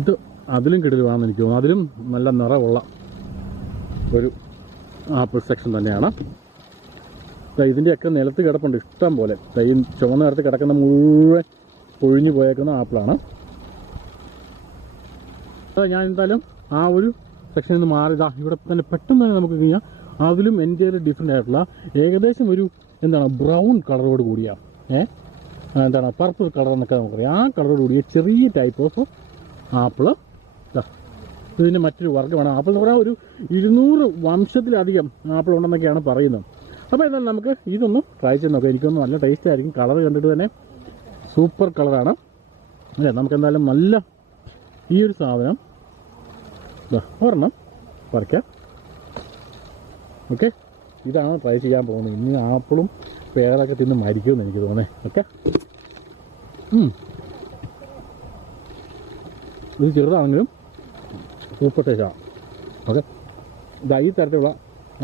ഇത് അതിലും കിടിലുവാണെന്ന് എനിക്ക് തോന്നുന്നു. അതിലും നല്ല നിറമുള്ള ഒരു ആപ്പിൾ സെക്ഷൻ തന്നെയാണ്. ഇതിൻ്റെയൊക്കെ നിലത്ത് കിടപ്പുണ്ട് ഇഷ്ടം പോലെ. ഈ ചുവന്ന നിലത്ത് കിടക്കുന്ന മുഴുവൻ പൊഴിഞ്ഞു പോയേക്കുന്ന ആപ്പിളാണ്. ഞാൻ എന്തായാലും ആ ഒരു സെക്ഷനിൽ നിന്ന് മാറിയതാ. ഇവിടെ തന്നെ പെട്ടെന്ന് തന്നെ നമുക്ക് കഴിഞ്ഞാൽ അതിലും എൻ്റെ ഡിഫറെൻ്റ് ആയിട്ടുള്ള ഏകദേശം ഒരു ബ്രൗൺ കളറോട് കൂടിയ പർപ്പിൾ കളർ എന്നൊക്കെ നമുക്കറിയാം. ആ കളറോട് കൂടിയ ചെറിയ ടൈപ്പ് ഓഫ് ആപ്പിള്. ഇതിൻ്റെ മറ്റൊരു വർഗ്ഗമാണ്. ആപ്പിൾ എന്ന് പറഞ്ഞാൽ ഒരു 200 വംശത്തിലധികം ആപ്പിൾ ഉണ്ടെന്നൊക്കെയാണ് പറയുന്നത്. അപ്പോൾ എന്തായാലും നമുക്ക് ഇതൊന്ന് ട്രൈ ചെയ്ത് നോക്കാം. എനിക്കൊന്ന് നല്ല ടേസ്റ്റ് ആയിരിക്കും. കളർ കണ്ടിട്ട് തന്നെ സൂപ്പർ കളറാണ് അല്ലേ. നമുക്കെന്തായാലും നല്ല ഈ ഒരു സാധനം ഒരെണ്ണം പറിക്കാം. ഓക്കെ, ഇതാണ് ട്രൈ ചെയ്യാൻ പോകുന്നത്. ഇനി ആപ്പിളും പേരൊക്കെ തിന്ന് മരിക്കുമെന്ന് എനിക്ക് തോന്നേ. ഓക്കെ, ഇത് ചെറുതാണെങ്കിലും സൂപ്പർ ടേസ്റ്റാണ്. ഓക്കെ, ഈ തരത്തിലുള്ള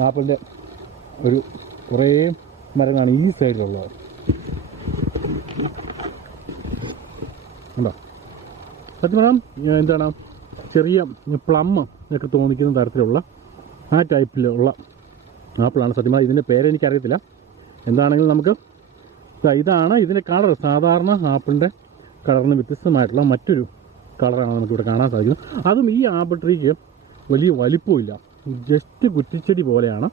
ആപ്പിളിൻ്റെ ഒരു കുറേ മരങ്ങളാണ് ഈ സൈഡിലുള്ളത്. ഉണ്ടോ? സത്യം പറഞ്ഞാൽ ചെറിയ പ്ലം ഒക്കെ തോന്നിക്കുന്ന തരത്തിലുള്ള ആ ടൈപ്പിലുള്ള ആപ്പിളാണ്. സത്യം പറഞ്ഞാൽ ഇതിൻ്റെ പേരെനിക്കറിയത്തില്ല. എന്താണെങ്കിലും നമുക്ക് ഇതാണ് ഇതിൻ്റെ കളർ. സാധാരണ ആപ്പിളിൻ്റെ കളറിന് വ്യത്യസ്തമായിട്ടുള്ള മറ്റൊരു കളറാണ് നമുക്കിവിടെ കാണാൻ സാധിക്കുന്നത്. അതും ഈ ആപ്പിൾ ട്രീക്ക് വലിയ വലിപ്പമില്ല, ജസ്റ്റ് കുറ്റിച്ചെടി പോലെയാണ്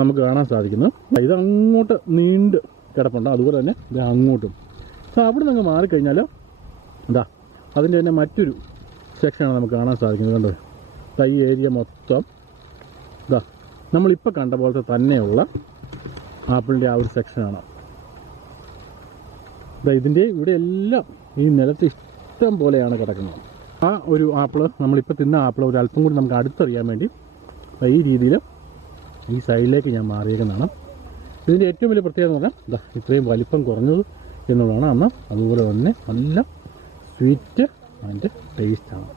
നമുക്ക് കാണാൻ സാധിക്കുന്നത്. ഇതങ്ങോട്ട് നീണ്ട് കിടപ്പുണ്ട്, അതുപോലെ തന്നെ ഇത് അങ്ങോട്ടും. അവിടെ നിന്ന് മാറിക്കഴിഞ്ഞാൽ അതിൻ്റെ തന്നെ മറ്റൊരു സെക്ഷനാണ് നമുക്ക് കാണാൻ സാധിക്കുന്നത്. കണ്ടോ, ഈ ഏരിയ മൊത്തം നമ്മളിപ്പോൾ കണ്ട പോലത്തെ തന്നെയുള്ള ആപ്പിളിൻ്റെ ആ ഒരു സെക്ഷനാണ്. ഇതിൻ്റെ ഇവിടെ എല്ലാം ഈ നിലത്ത് ഇഷ്ടം പോലെയാണ് കിടക്കുന്നത്. ആ ഒരു ആപ്പിള് നമ്മളിപ്പോൾ തിന്ന ആപ്പിൾ ഒരു അല്പം കൂടി നമുക്ക് അടുത്തറിയാൻ വേണ്ടി ഈ രീതിയിൽ ഈ സൈഡിലേക്ക് ഞാൻ മാറിയേക്കുന്നതാണ്. ഇതിൻ്റെ ഏറ്റവും വലിയ പ്രത്യേകത എന്ന് പറഞ്ഞാൽ ഇത്രയും വലിപ്പം കുറഞ്ഞത് എന്നുള്ളതാണ്. എന്നാൽ അതുപോലെ തന്നെ നല്ല സ്വീറ്റ് ആൻഡ് ടേസ്റ്റാണ്.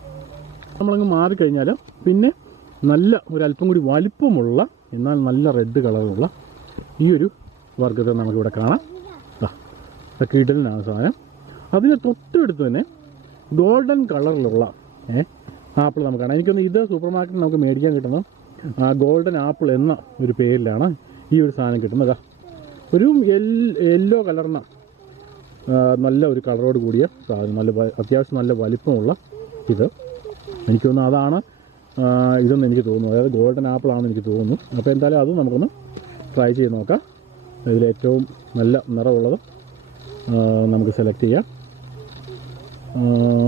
നമ്മളങ്ങ് മാറിക്കഴിഞ്ഞാൽ പിന്നെ നല്ല ഒരല്പം കൂടി വലിപ്പമുള്ള എന്നാൽ നല്ല റെഡ് കളറുള്ള ഈ ഒരു വർഗ്ഗത്തെ നമുക്കിവിടെ കാണാം. കിടലിനാണ് സാധനം. അതിന് തൊട്ടടുത്ത് തന്നെ ഗോൾഡൻ കളറിലുള്ള ആപ്പിൾ നമുക്ക് കാണാം. എനിക്കൊന്ന് ഇത് സൂപ്പർ മാർക്കറ്റിൽ നമുക്ക് മേടിക്കാൻ കിട്ടുന്ന ഗോൾഡൻ ആപ്പിൾ എന്ന ഒരു പേരിലാണ് ഈ ഒരു സാധനം കിട്ടുന്നത്. ഒരു യെല്ലോ കളറിന് നല്ല ഒരു കളറോട് കൂടിയ സാധനം, അത്യാവശ്യം നല്ല വലിപ്പമുള്ള ഇത്. എനിക്ക് തോന്നുന്നു അതാണ് ഇതെന്ന് എനിക്ക് തോന്നുന്നു. അതായത് ഗോൾഡൻ ആപ്പിളാണെന്ന് എനിക്ക് തോന്നുന്നു. അപ്പോൾ എന്തായാലും അതും നമുക്കൊന്ന് ട്രൈ ചെയ്ത് നോക്കാം. ഇതിലേറ്റവും നല്ല നിറമുള്ളത് നമുക്ക് സെലക്ട് ചെയ്യാം.